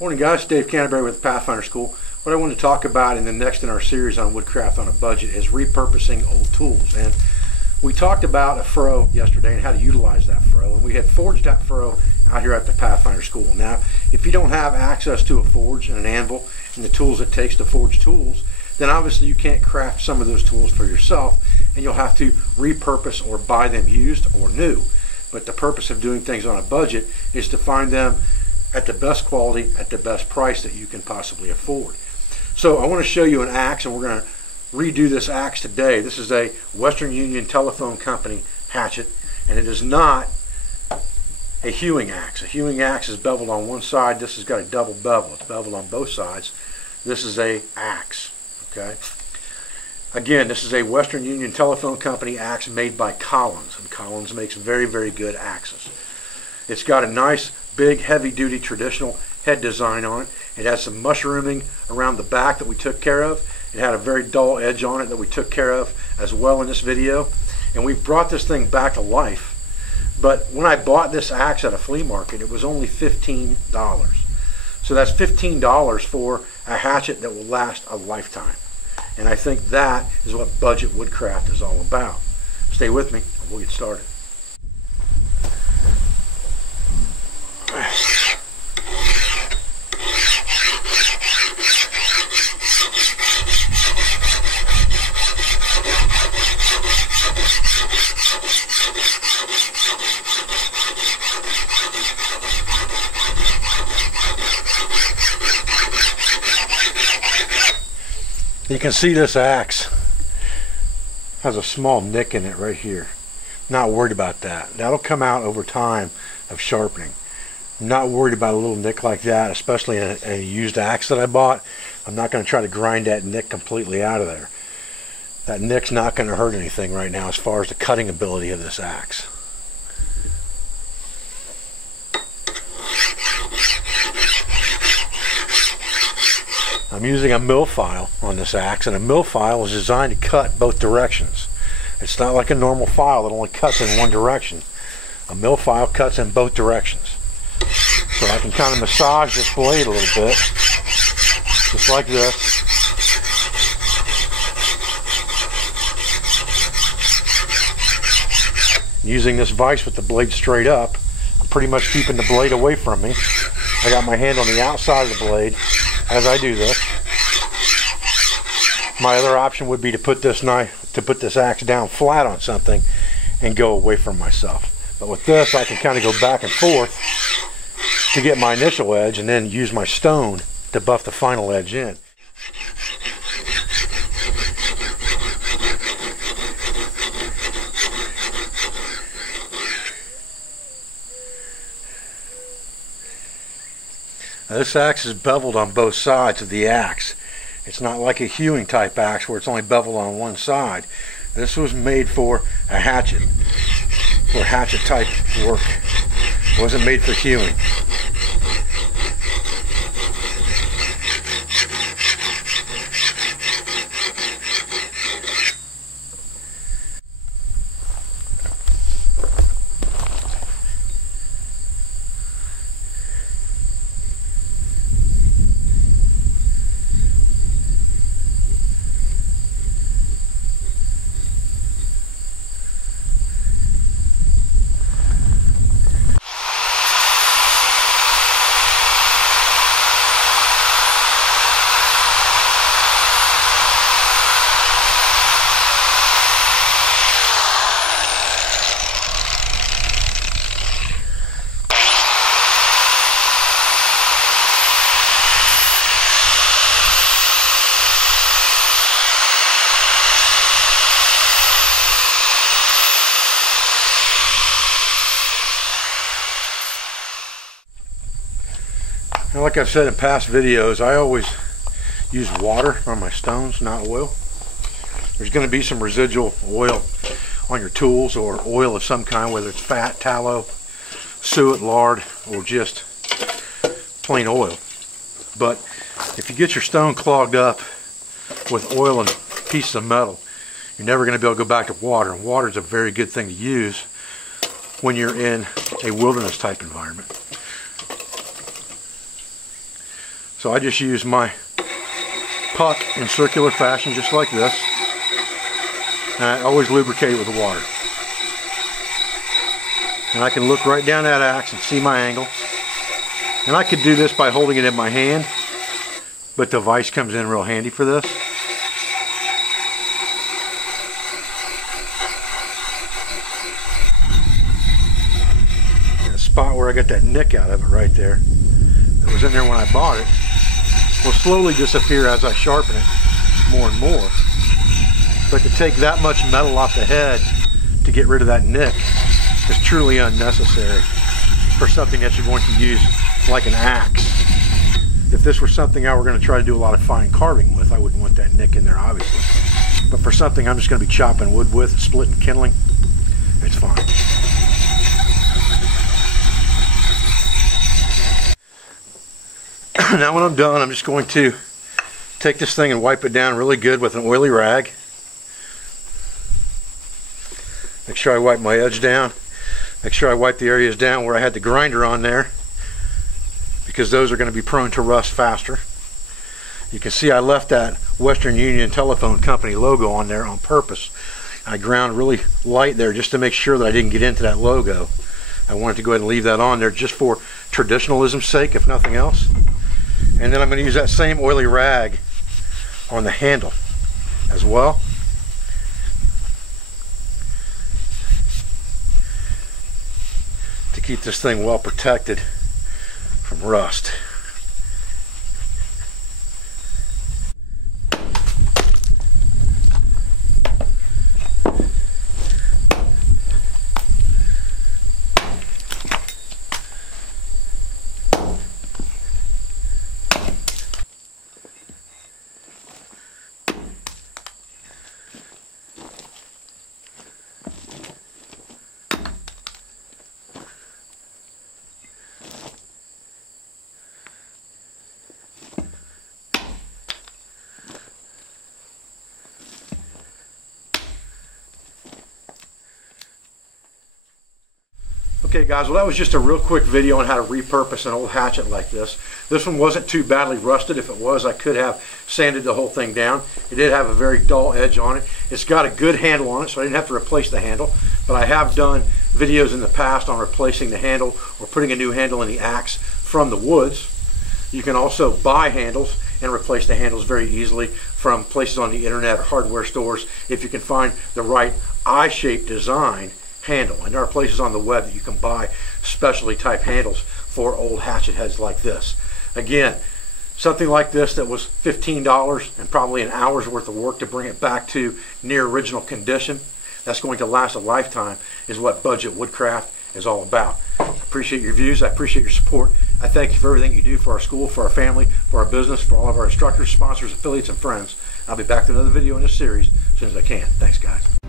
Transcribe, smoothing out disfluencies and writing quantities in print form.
Morning guys, Dave Canterbury with Pathfinder School. What I want to talk about in our series on woodcraft on a budget is repurposing old tools. And we talked about a furrow yesterday and how to utilize that furrow, and we had forged that furrow out here at the Pathfinder School. Now, if you don't have access to a forge and an anvil and the tools it takes to forge tools, then obviously you can't craft some of those tools for yourself, and you'll have to repurpose or buy them used or new. But the purpose of doing things on a budget is to find them at the best quality, at the best price that you can possibly afford. So I want to show you an axe, and we're going to redo this axe today. This is a Western Union Telephone Company hatchet, and it is not a hewing axe. A hewing axe is beveled on one side. This has got a double bevel. It's beveled on both sides. This is a axe. Okay. Again, this is a Western Union Telephone Company axe made by Collins, and Collins makes very, very good axes. It's got a nice, big, heavy-duty traditional head design on it. It has some mushrooming around the back that we took care of. It had a very dull edge on it that we took care of as well in this video. And we've brought this thing back to life. But when I bought this axe at a flea market, it was only $15. So that's $15 for a hatchet that will last a lifetime. And I think that is what budget woodcraft is all about. Stay with me and we'll get started. You can see this axe has a small nick in it right here. Not worried about that. That'll come out over time of sharpening. I'm not worried about a little nick like that, especially in a used axe that I bought. I'm not going to try to grind that nick completely out of there. That nick's not going to hurt anything right now as far as the cutting ability of this axe. I'm using a mill file on this axe, and a mill file is designed to cut both directions. It's not like a normal file that only cuts in one direction. A mill file cuts in both directions. So I can kind of massage this blade a little bit, just like this. Using this vise with the blade straight up, I'm pretty much keeping the blade away from me. I got my hand on the outside of the blade as I do this. My other option would be to put this axe down flat on something and go away from myself. But with this, I can kind of go back and forth to get my initial edge and then use my stone to buff the final edge in. Now, this axe is beveled on both sides of the axe. It's not like a hewing type axe where it's only beveled on one side. This was made for a hatchet, for hatchet type work. It wasn't made for hewing. And like I've said in past videos, I always use water on my stones, not oil. There's going to be some residual oil on your tools, or oil of some kind, whether it's fat, tallow, suet, lard, or just plain oil. But if you get your stone clogged up with oil and pieces of metal, you're never going to be able to go back to water. And water is a very good thing to use when you're in a wilderness type environment. So I just use my puck in circular fashion, just like this. And I always lubricate it with water. And I can look right down that axe and see my angle. And I could do this by holding it in my hand, but the vise comes in real handy for this. And the spot where I got that nick out of it right there, that was in there when I bought it, will slowly disappear as I sharpen it more and more. But to take that much metal off the head to get rid of that nick is truly unnecessary for something that you're going to use like an axe. If this were something I were going to try to do a lot of fine carving with, I wouldn't want that nick in there, obviously. But for something I'm just going to be chopping wood with, splitting, kindling, it's fine. Now when I'm done, I'm just going to take this thing and wipe it down really good with an oily rag. Make sure I wipe my edge down. Make sure I wipe the areas down where I had the grinder on there, because those are going to be prone to rust faster. You can see I left that Western Union Telephone Company logo on there on purpose. I ground really light there just to make sure that I didn't get into that logo. I wanted to go ahead and leave that on there just for traditionalism's sake, if nothing else. And then I'm going to use that same oily rag on the handle as well. To keep this thing well protected from rust. Okay guys, well that was just a real quick video on how to repurpose an old hatchet like this. This one wasn't too badly rusted. If it was, I could have sanded the whole thing down. It did have a very dull edge on it. It's got a good handle on it, so I didn't have to replace the handle. But I have done videos in the past on replacing the handle or putting a new handle in the axe from the woods. You can also buy handles and replace the handles very easily from places on the internet or hardware stores if you can find the right eye-shaped design handle. And there are places on the web that you can buy specialty type handles for old hatchet heads like this. Again, something like this that was $15 and probably an hour's worth of work to bring it back to near original condition, that's going to last a lifetime, is what budget woodcraft is all about. I appreciate your views. I appreciate your support. I thank you for everything you do for our school, for our family, for our business, for all of our instructors, sponsors, affiliates, and friends. I'll be back to another video in this series as soon as I can. Thanks, guys.